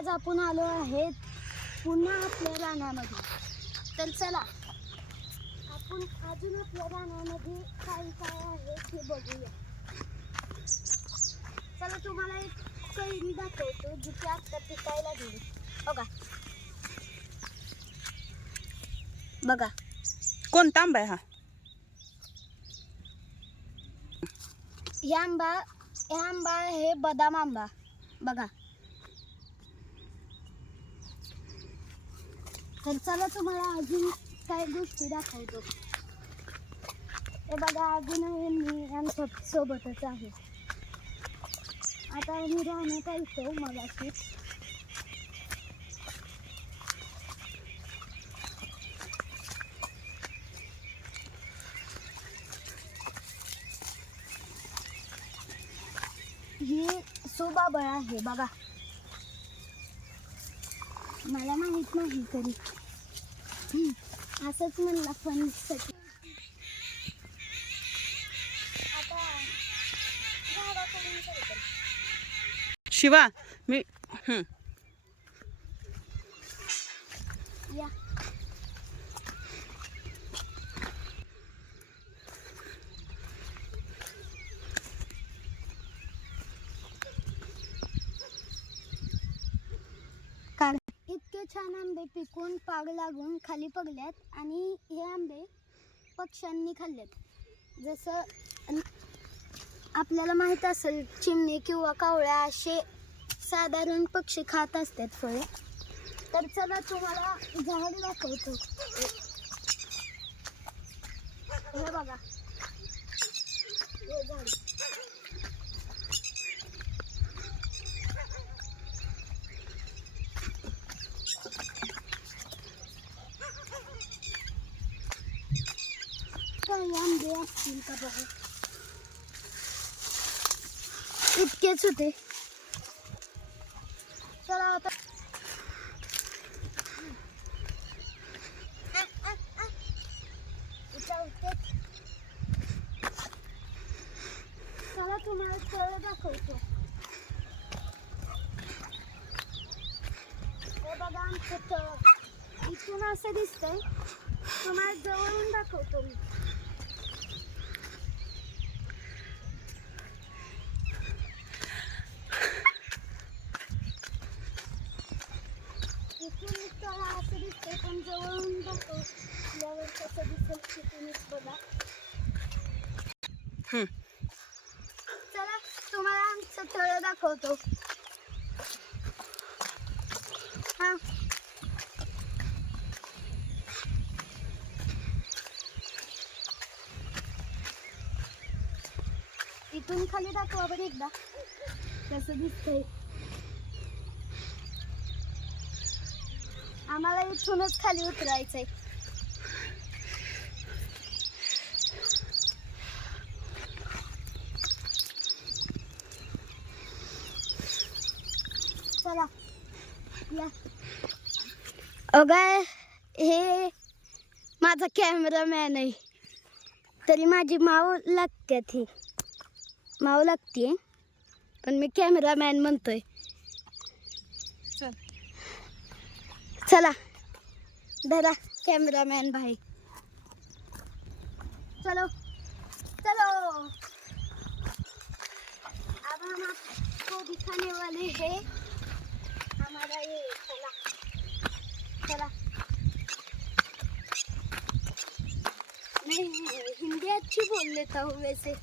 आज आपण आलो आहेत पुन्हा आपल्या रानामध्ये. तर चला आपण अजून आपल्या रानामध्ये काय काय आहे ते बघूया. चला तुम्हाला एक कैरी दाखवतो जी की आत्ता पिकायला गेली. बघा. बघा. कोणता आंबा आहे हा? हे आंबा हे आंबा हे बदाम आंबा. बघा. तर चला तुम्हाला अजून काही गोष्टी दाखवतो. हे बघा अजून मी आमच्या सोबतच आहे. आता मी राहण्यात येतो मगाशी ही सोबाबळ आहे बघा. मला माहीत नाही तरी असंच म्हणला पण. शिवा मी. या छान आंबे पिकून पाग लागून खाली पडल्यात आणि हे आंबे पक्ष्यांनी खाल्लेत. जसं आपल्याला माहीत असेल चिमणी किंवा कावळ्या असे साधारण पक्षी खात असतात फळे. तर चला तुम्हाला झाड दाखवतो. हे बघा हे झाड काही आंबे असतील का बघा इतकेच होते. चला आता. चला तुम्हाला तळ दाखवतो. हे बघा आमचं तळ इथून असं दिसतंय. तुम्हाला जवळून दाखवतो मी. तळ असं दिसतंय पण जवळून दाखवल्यावर कसं दिसेल तिथूनच बघा. हं. चला तुम्हाला आमचं तळ दाखवतो. हा. इथून खाली दाखवा बरं एकदा. कसं दिसतंय. आम्हाला इथूनच खाली उतरायचंय. चला. या. अगं हे माझा कॅमेरामॅन आहे. तरी माझी माव लागते ही माव लागते पण मी कॅमेरामॅन म्हणतोय. चला। धरा कॅमेरामॅन भाई। चलो चलो। अब हम आपको दिखाने वाले हैं हमारा ये चला। चला। मैं हिंदी अच्छी बोल लेता हूँ वैसे।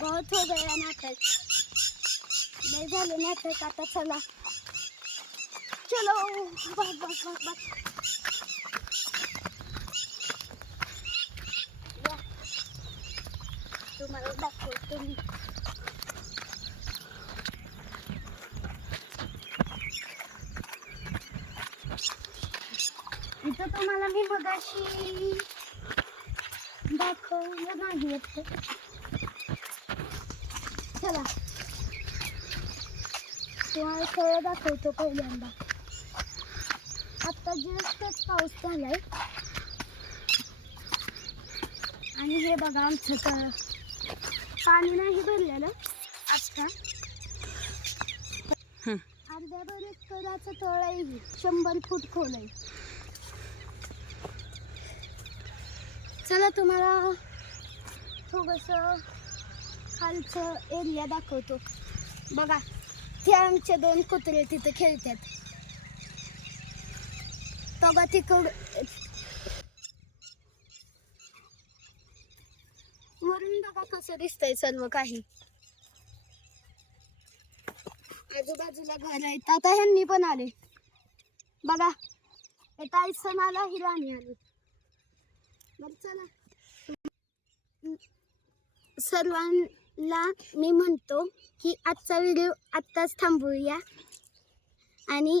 बहुत हो गया झालं नाटक आता, चला। चलो बस बस बस बस. तुम्हाला दाखवतो मी. इथं तुम्हाला मी मगाशी दाखवलं नाही येत. चला. तुम्हाला सगळं दाखवतो पहिल्यांदा. आता जस्टच पाऊस झालाय. आणि हे बघा आमचं तळ पाणी नाही भरलेलं आत्ता. अर्ध्या एकराचं तळ आहे. शंभर फूट खोल आहे. चला तुम्हाला थोडंसं खालचं एरिया दाखवतो. बघा ते आमचे दोन कुत्रे तिथे खेळतात. बघा तिकड. वरून बघा कसं दिसतंय सर्व काही. आजूबाजूला घर आहेत. आता ह्यांनी पण आले. बघा हे टायसन आला ही राणी आली. बर चला. सर्वांना मी म्हणतो की आजचा व्हिडिओ आत्ताच थांबवूया. आणि